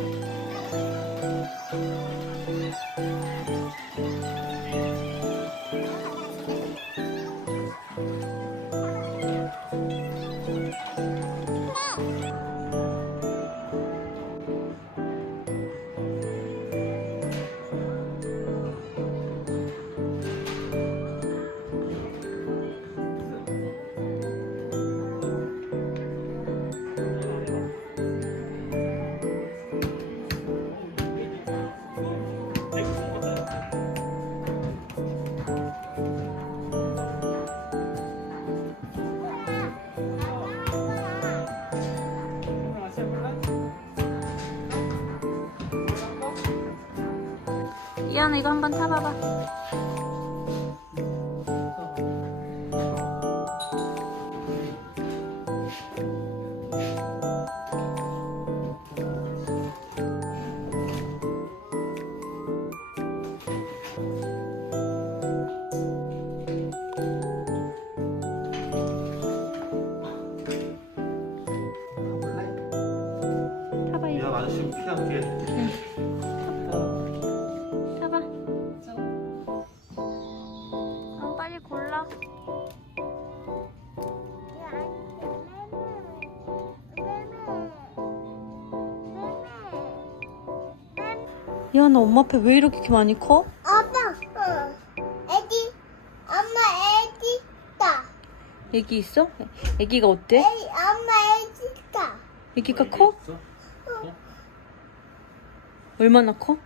이 이거 한번 타봐봐. 타봐 이거. 야 아저씨 피할게. 이안아 엄마 앞에 왜 이렇게 많이 커? 아빠, 어. 애기, 엄마 애기다. 애기 있어? 애기가 어때? 애기, 엄마 애기다. 애기가 커? 얼마나 커?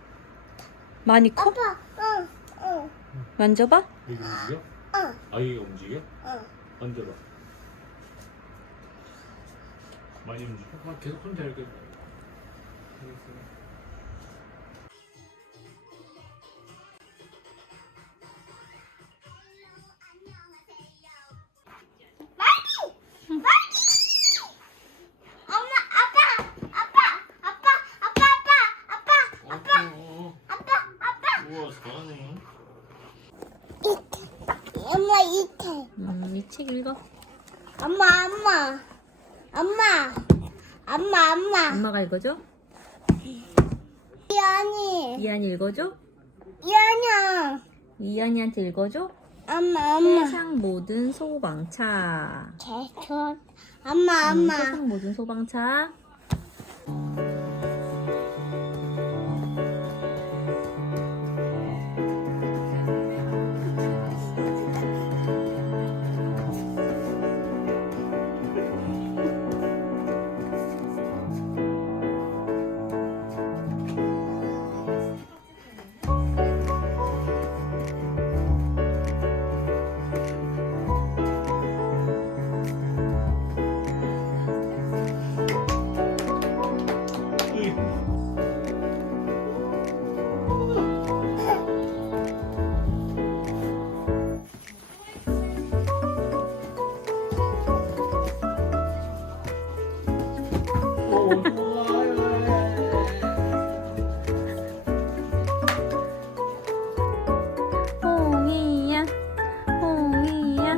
많이 커? 아빠, 응, 응, 만져봐? 여기 움직여? 응, 아기가 움직여? 응. 만져봐. 많이 움직여? 아, 계속 혼자 이렇게. 엄마, 엄마, 엄마. 엄마가 읽어줘? 이안이, 이안이 읽어줘? 이안이. 이안이한테 읽어줘? 엄마, 엄마. 세상 모든 소방차. 개촌. 엄마, 음, 엄마. 세상 모든 소방차. 홍이야, 홍이야,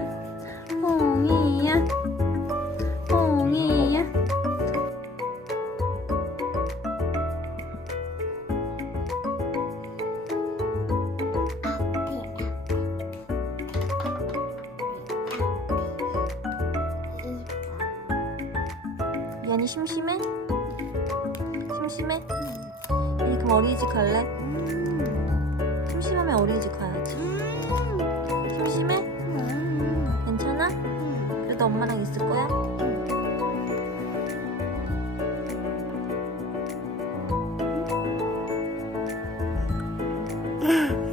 홍이야, 홍이야. 이안이 심심해? 심해? 응. 이니 그럼 어린이집 갈래? 음. 좀 심하면 어린이집 가야지. 음. 좀 심해? 음. 괜찮아? 음. 그래도 엄마랑 있을 거야? 음.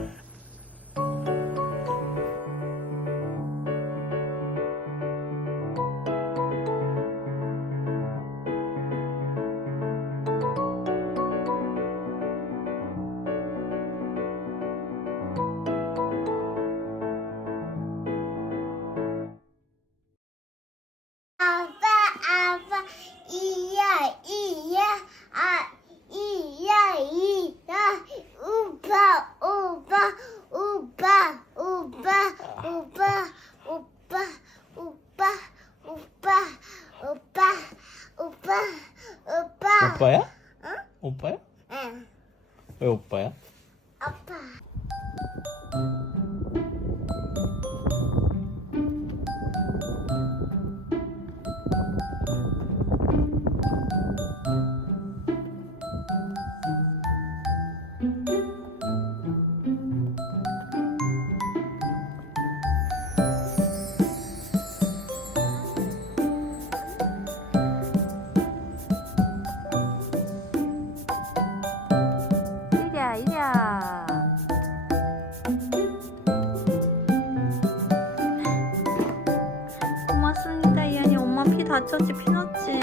다쳤지 피났지.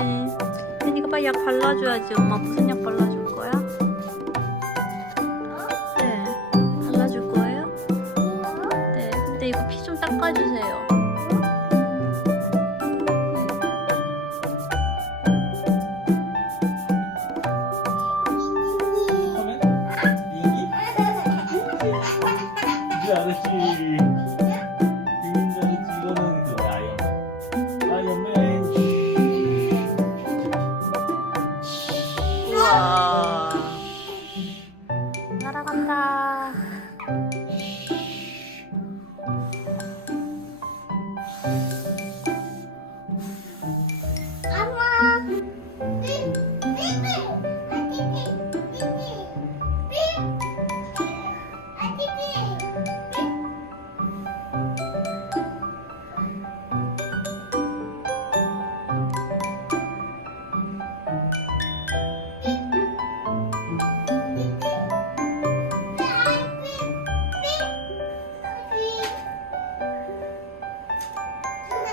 그러니까 빨리 약 발라줘야지. 엄마 무슨 약 발라줄 거야? 네. 발라줄 거예요? 네. 근데 이거 피 좀 닦아주세요. 하면 비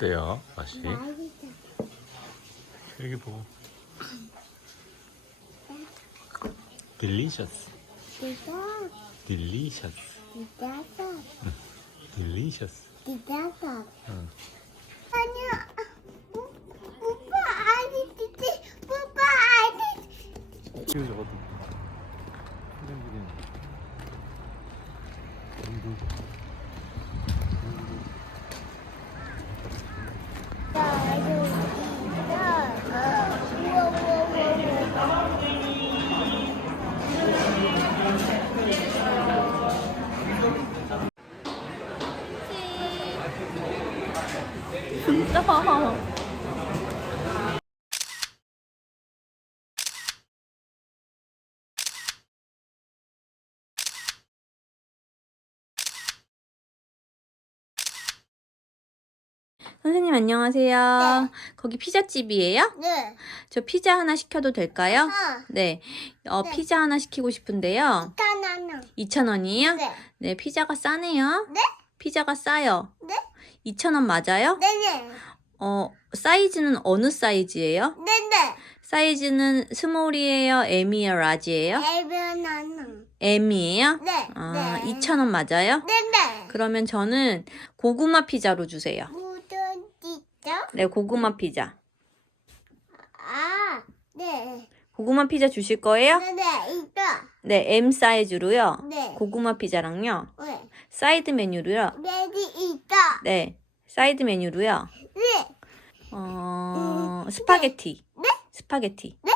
어때요, 맛이? 여기 보고. 이거 딜리셔스. 기다려, 딜리셔스. 기다려. 응. 아니야. 오- 오빠 아니지. 오빠 아니. 지금 저것 도. 진짜. 선생님 안녕하세요. 네. 거기 피자집이에요? 네. 저 피자 하나 시켜도 될까요? 아, 네. 어, 네. 피자 하나 시키고 싶은데요. 바나나. 2,000원이에요? 네. 네, 피자가 싸네요. 네? 피자가 싸요. 네? 2,000원 맞아요? 네네. 어, 사이즈는 어느 사이즈예요? 네네. 사이즈는 스몰이에요? M이에요? 라지예요? M이에요? 네. 아, 네. 2,000원 맞아요? 네네. 그러면 저는 고구마 피자로 주세요. 무슨 진짜? 네, 고구마 피자. 아, 네. 고구마 피자 주실 거예요? 네 네. 이거. 네, M 사이즈로요. 네. 고구마 피자랑요. 네. 사이드 메뉴로요. 레디 이거. 네, 사이드 메뉴로요. 네. 어, 스파게티. 네? 스파게티. 네?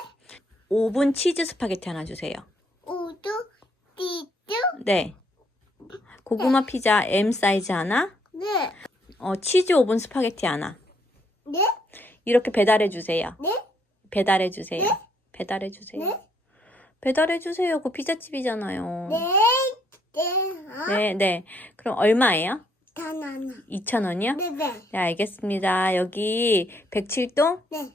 오븐 치즈 스파게티 하나 주세요. 우두 띠쭈. 네. 고구마 피자 M 사이즈 하나. 네. 어, 치즈 오븐 스파게티 하나. 네. 이렇게 배달해 주세요. 네. 배달해 주세요. 네? 배달해 주세요. 네. 배달해 주세요. 그 피자집이잖아요. 네. 네. 아, 네, 네. 그럼 얼마예요? 바나나. 2,000원이요? 네 네. 네, 알겠습니다. 여기 107동? 네.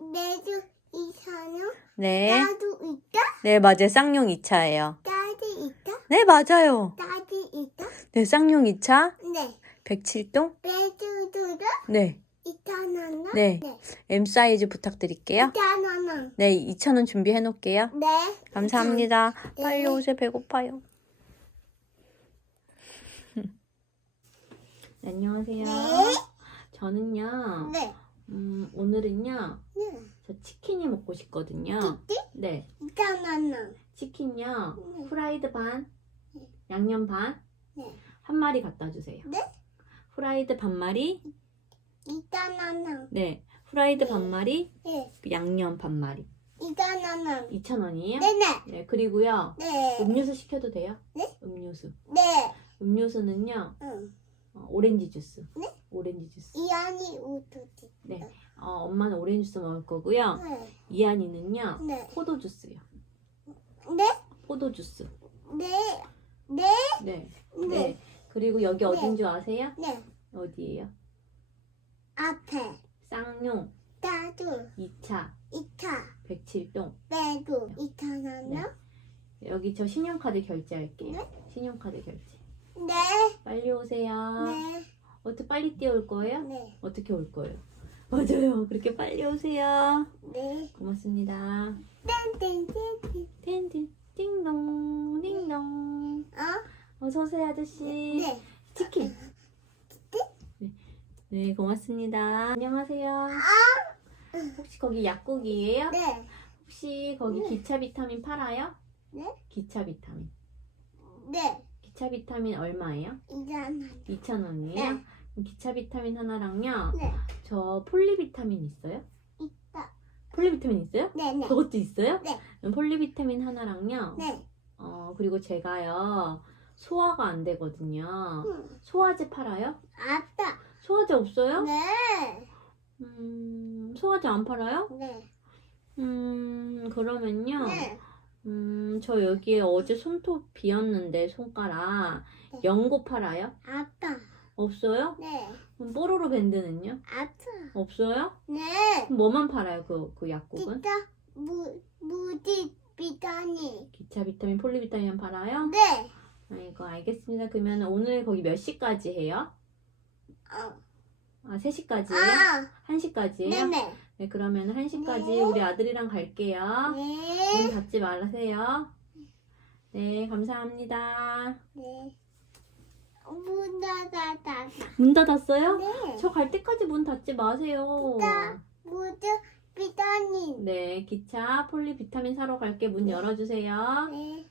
매주 이사는 네. 나도 있다. 네, 맞아요. 쌍용 2차예요. 딸이 있다. 네, 맞아요. 딸이 있다. 네, 쌍용 2차? 네. 107동? 매주도 네. 있다나나. 네. 네. M 사이즈 부탁드릴게요. 있다나나. 네, 2,000원 준비해 놓을게요. 네. 감사합니다. 네. 빨리 오세요. 배고파요. 네, 안녕하세요. 네. 저는요, 네. 음, 오늘은요, 네. 저 치킨이 먹고 싶거든요. 띠띠 네, 있다나나. 치킨요, 네. 프라이드 반, 네. 양념 반, 네. 한 마리 갖다 주세요. 네. 프라이드 반 마리, 있다나나. 네, 프라이드 반 마리, 네. 양념 반 마리. 이가나나. 2,000원이에요? 네네. 네, 그리고요. 네. 음료수 시켜도 돼요? 네? 음료수. 네. 음료수는요. 응. 어, 오렌지 주스. 네? 오렌지 주스. 이안이 우두지. 네. 어, 엄마는 오렌지 주스 먹을 거고요. 네. 이한이는요. 네. 포도 주스요. 네. 포도 주스. 네. 네. 네. 네. 네. 그리고 여기 네. 어딘 줄 아세요? 네. 어디예요? 앞에 쌍용 따두 2차 이차 107동. 빼고 이타나나. 여기 저 신용카드 결제할게요. 네? 신용카드 결제. 네. 빨리 오세요. 네. 어떻게 빨리 뛰어올 거예요? 네. 어떻게 올 거예요? 맞아요. 그렇게 빨리 오세요. 네. 고맙습니다. 땡땡땡땡. 띵동 띵동. 어? 어서 오세요 아저씨. 네. 치킨. 네. 네 고맙습니다. 안녕하세요. 혹시 거기 약국이에요? 네. 혹시 거기 네. 기차 비타민 팔아요? 네. 기차 비타민. 네. 기차 비타민 얼마예요? 이가나나. 2,000원이에요? 네. 기차 비타민 하나랑요. 네. 저 폴리비타민 있어요? 있다. 폴리비타민 있어요? 네. 네. 그것도 있어요? 네. 그럼 폴리비타민 하나랑요. 네. 어, 그리고 제가요. 소화가 안 되거든요. 응. 소화제 팔아요? 아따. 소화제 없어요? 네. 음, 소화제 안 팔아요? 네. 음, 그러면요. 네. 음, 저 여기에 어제 손톱 비었는데, 손가락. 네. 연고 팔아요? 아따. 없어요? 네. 그럼 뽀로로 밴드는요? 아따. 없어요? 네. 그럼 뭐만 팔아요, 그, 그 약국은? 진짜 무 무디 비타니. 기차 비타민, 폴리비타민 팔아요? 네. 아이고, 알겠습니다. 그러면 오늘 거기 몇 시까지 해요? 어. 아, 3시까지예요? 아. 1시까지예요? 네네. 네, 그러면 1시까지 네. 우리 아들이랑 갈게요. 네. 문 닫지 말으세요. 네, 감사합니다. 네. 문 닫아닫아. 문 닫았어요? 네. 저 갈 때까지 문 닫지 마세요. 나 무디 비타니. 네, 기차 폴리 비타민 사러 갈게 문 열어주세요. 네.